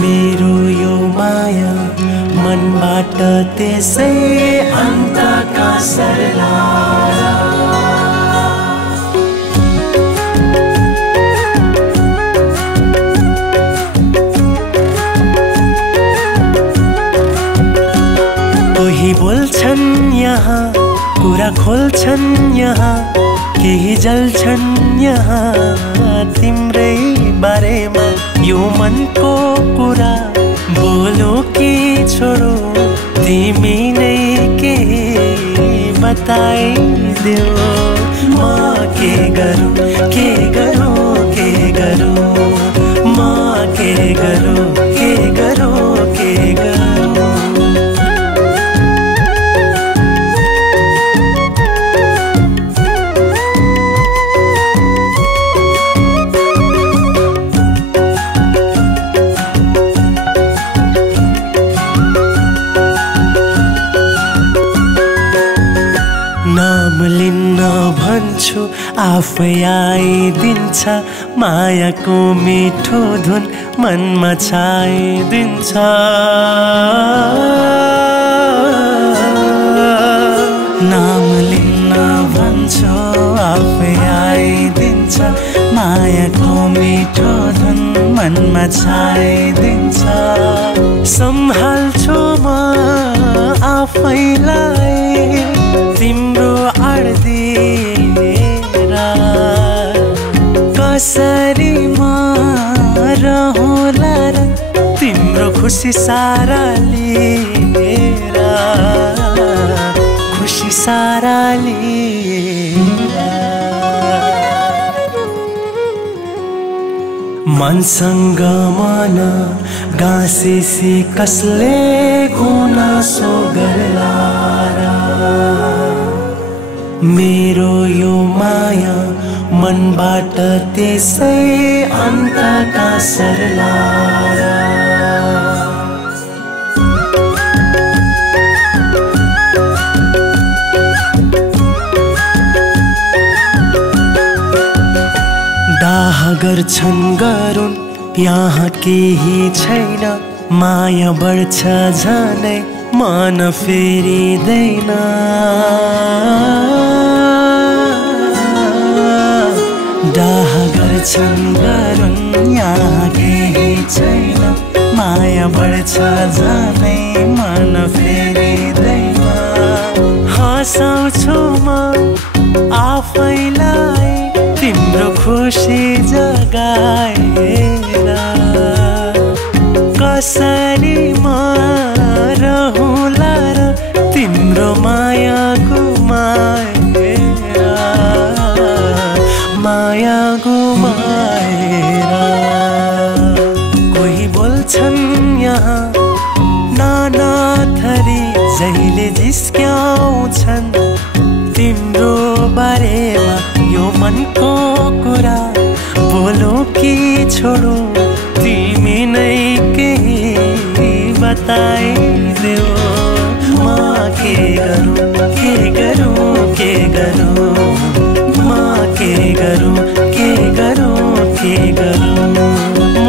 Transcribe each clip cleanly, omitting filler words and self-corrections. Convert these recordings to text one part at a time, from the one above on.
मेरो यो माया मनबाट त्यसै अन्तका सरलारा कोही बोल्छन् यहाँ कुरा खोल्छन् यहाँ केही जल्छन् यहाँ तिम्रै बारेमा यो मनको कुरा बोलो कि छोडो तिमी नै केही बताइदेऊ म के गरौँ के गरौँ के गरौँ म के गरौँ के गरौँ के गरौँ नाम लिन्न भन्छु आफै आइदिन्छ मायाको मिठो धुन मनमा छाइदिन्छ नाम लिन्न भन्छु आफै आइदिन्छ मायाको मिठो धुन मनमा छाइदिन्छ सम्हाल्छु म आफैलाई तिम्रो आड्दिएर कसरी म रहला र तिम्रो खुसी सारा लिएर खुसी सारा लिएर मनसँग मन गाँसेसी कसले गुनासो गर्ला मेरो यो माया मनबाट त्यसै अन्तका सरलारा डाह गर्छन् गरून् यहाँ केही छैन माया बढ्छ झनै मन फेरिँदैन डाह गर्छन् गरून् यहाँ केही छैन माया बढ्छ झनै मन फेरिँदैन हँसाउँछु म आफैलाई तिम्रो खुसी जगाएर कसरी म रहला र तिम्रो माया गुमाएर माया गुमाएर कोही बोल्छन् यहाँ नाना थरी जहिले जिस्क्याउँछन् तिम्रो बारेमा यो मनको कुरा बोलो कि छोडो तिमी नै केही बताइदेऊ म के गरौँ के गरौँ के गरौँ म के गरौँ के गरौँ के गरौँ म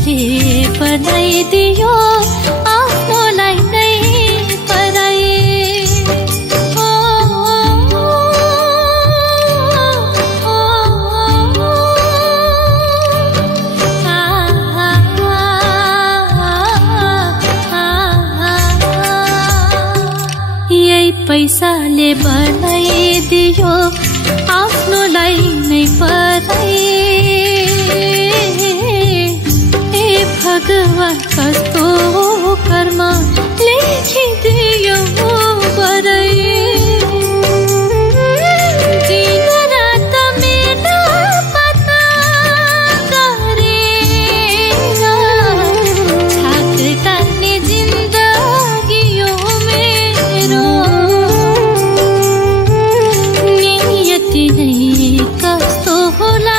पैसाले बनाइदियो आफ्नोलाई नै पराई यही पैसाले बनाइदियो आफ्नोलाई नै पराई भगवान कस्तो कर्म लेखिदियो बरै दिन रात मेहनत गरेर छाक टान्ने जिन्दगी हो मेरो नियति नै कस्तो होला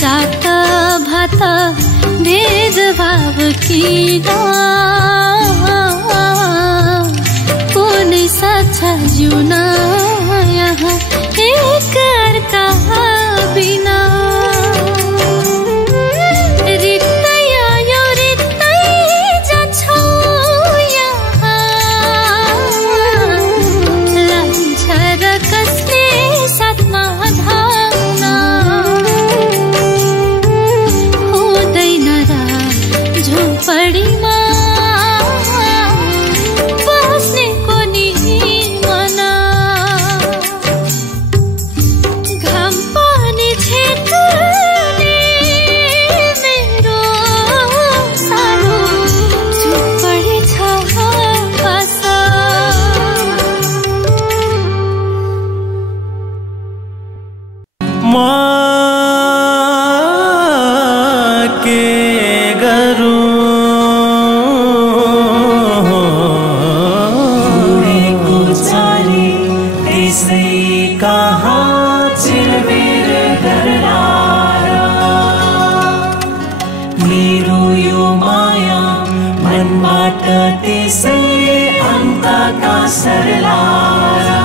जात भात भेदभाव किन कुनै साच्छा जिउन यहाँ एक अर्का बिना रित्तै आयो रित्तै जान्छौ यहाँ लान्छ र कसले साथमा झोपडीमा बस्नेको नि मना घाम पानी छेक्ने मेरो सानो झोपडी छ पासा मेरो यो माया मनबाट त्यसै अन्तका सरलारा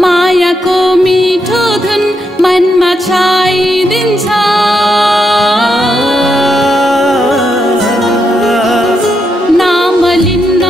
मायाको मिठो धुन मनमा छाइदिन्छ नाम लिन्न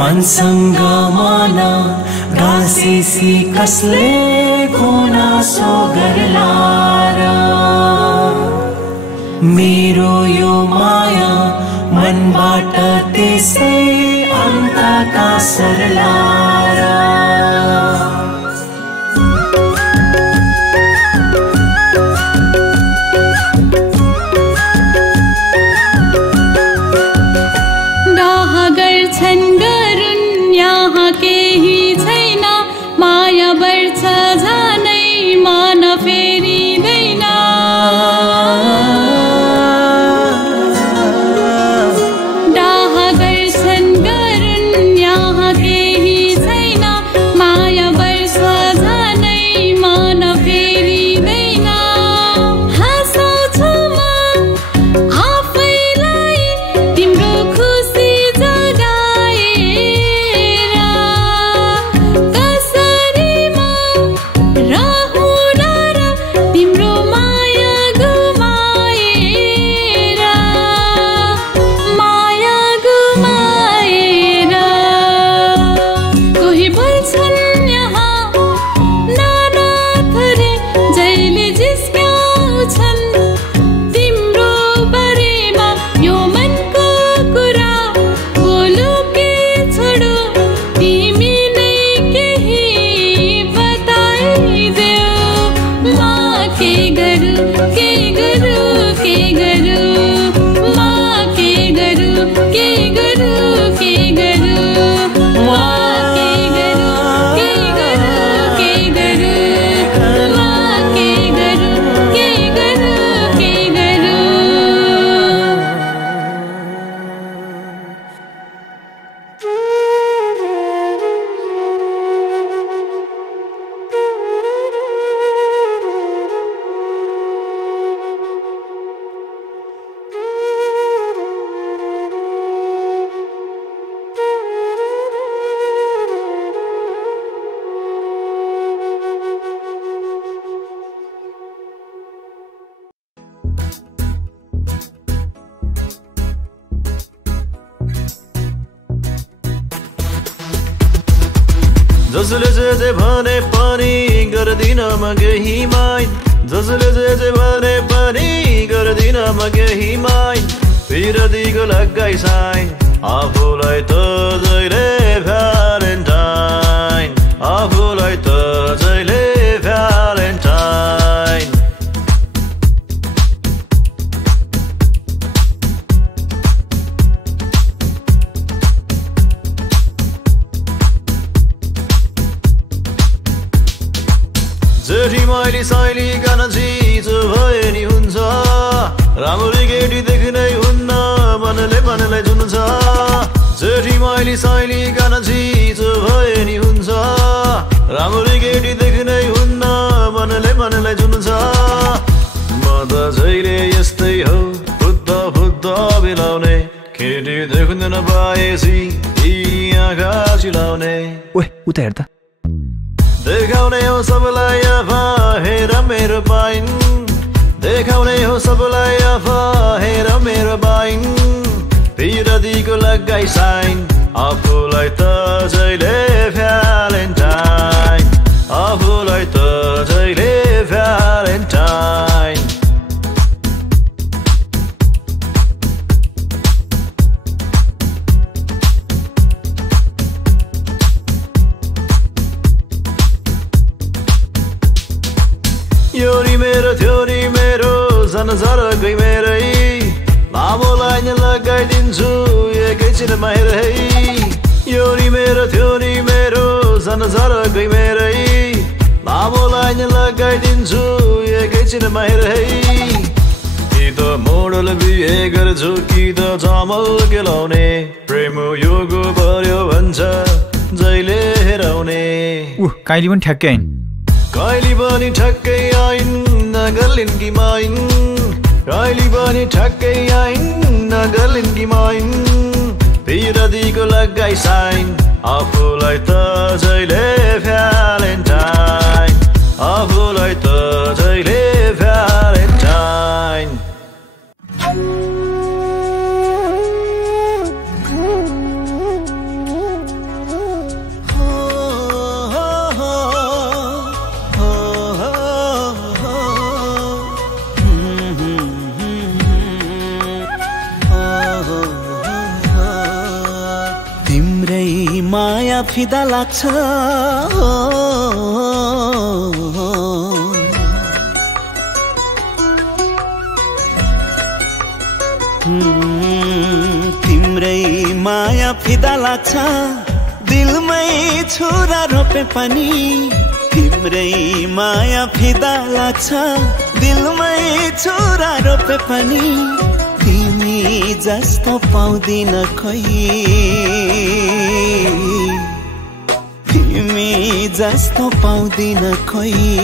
मनसँग मन गाँसेसी कसले गुनासो गर्ला र मेरो यो माया मनबाट त्यसै अन्तका सरला र जसले जे भने पनि गर्दिन म केही माइन जसले जे भने पनि गर्दिन म केही माइन पिरतीको लगाइ साइन आफूलाई त जहिले भ्यालेन्टाइन आफूलाई त जहिले भ्यालेन्टाइन जेठी मैले साइली गान चिज भए नि हुन्छ राम्ररी केटी देख्नै हुन्न मनले मनलाई जुन्छ जेठी मैले साइली गान चिज भए नि हुन्छ राम्ररी केटी देख्नै हुन्न मनले मनलाई जुन्छ म त जहिले यस्तै हो फुद्द फुद्द बिलाउने केटी देख्न नपाएसी यी आँखा चिलाउने ओए उता हेर त देखाउने हो सबलाई आफा हेर मेरो बाइन देखाउने हो सबलाई आफा हेर मेरो बाइन पिरतीको लगाइ साइन आफूलाई त जहिले भ्यालेन्टाइन आफूलाई त जहिले भ्यालेन्टाइन यो नि मेरो थियो नि मेरो संसारकै मेरै लामो लाइन लगाइदिन्छु एकैछिनमा हेरै यो नि मेरो थियो नि मेरो संसारकै मेरै लामो लाइन लगाइदिन्छु एकैछिनमा हेरै कि त मोडल बिहे गर्छु कि त चामल केलाउने प्रेम योगो पर्यो भन्छ जहिले हेराउने काइली पनि ठ्याक्कै आइन काइली पनि ठक्कै आइन नगर्लिन् कि माइन काइली पनि ठक्कै आइन नगर्लिन् कि माइन पिरतीको लगाइ साइन आफूलाई त जहिले भ्यालेन्टाइन आफूलाई त जहिले भ्यालेन्टाइन माया फिदा लाग्छ तिम्रै माया फिदा लाग्छ दिलमै छुरा रोपे पनि तिम्रै माया फिदा लाग्छ दिलमै छुरा रोपे पनि तिमी जस्तो पाउँदिन कोही तिमी जस्तो पाउँदिन कोही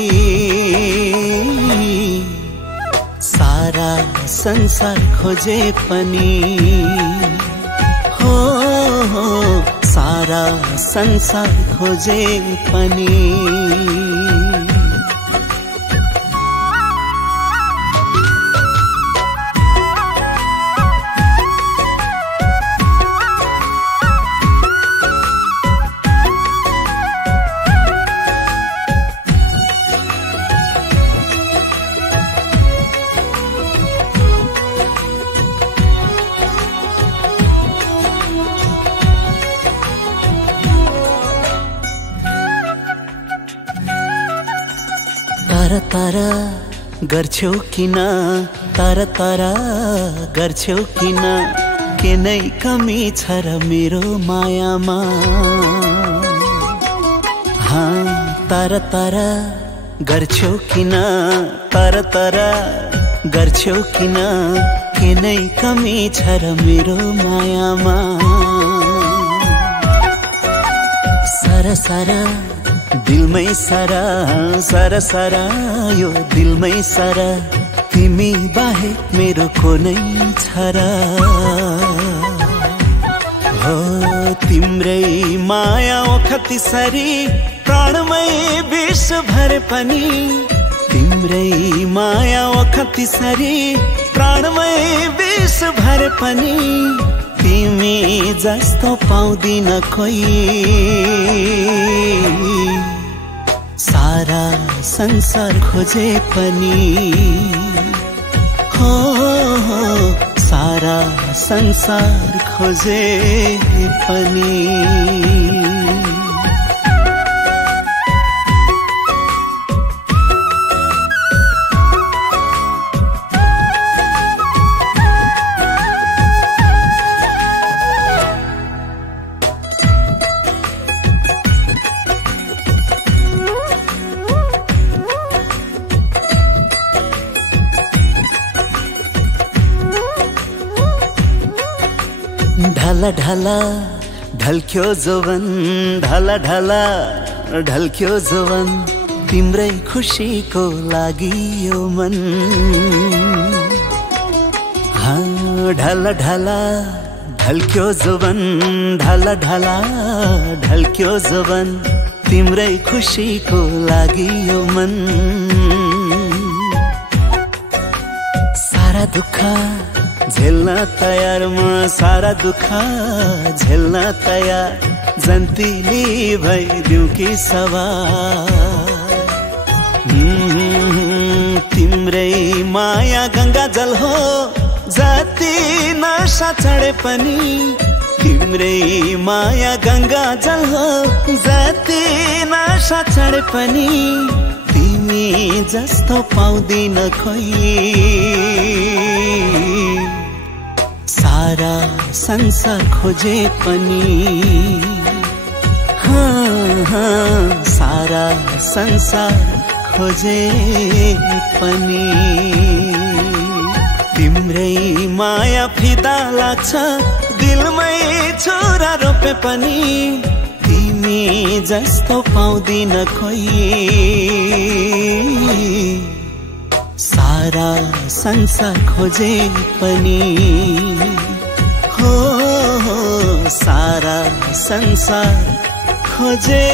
सारा संसार खोजे पनि हो सारा संसार खोजे पनि तारा गर्छौ किन तारा गर्छौ किन के नै कमी छ र मेरो मायामा तारा गर्छौ किन तारा गर्छौ किन के नै कमी छ र मेरो मायामा सारा दिलमै सारा सारा यो दिलमै सारा तिमी बाहेक मेरो कुनै छ र हो तिम्रै माया ओखतिसरी प्राणमै विष भरे पनि तिम्रै माया ओखतिसरी प्राणमै विष भरे पनि तिमी जस्तो पाउँदिन कोही सारा संसार खोजे पनि हो सारा संसार खोजे पनि ढला ढला ढल्क्यो जवन ढला ढला ढल्क्यो जवन तिम्रै खुसीको लागि यो मन ढला ढला ढल्क्यो जवन ढला ढला ढल्क्यो जवन तिम्रै खुसीको लागि यो मन सारा दुःख झेल्न तयार म सारा दुःख झेल्न तयार जन्तीली भइदिउ कि सवार तिम्रै माया गंगा जल हो जति नशा चढे पनि तिम्रै माया गंगा जल हो जति नशा चढे पनि तिमी जस्तो पाउँदिन कोही सारा संसार खोजे पनि सारा संसार खोजे पनि तिम्रै माया फिदा लाग्छ दिलमै छुरा रोपे पनि तिमी जस्तो पाउँदिन कोही सारा संसार खोजे पनि हो सारा संसार खोजे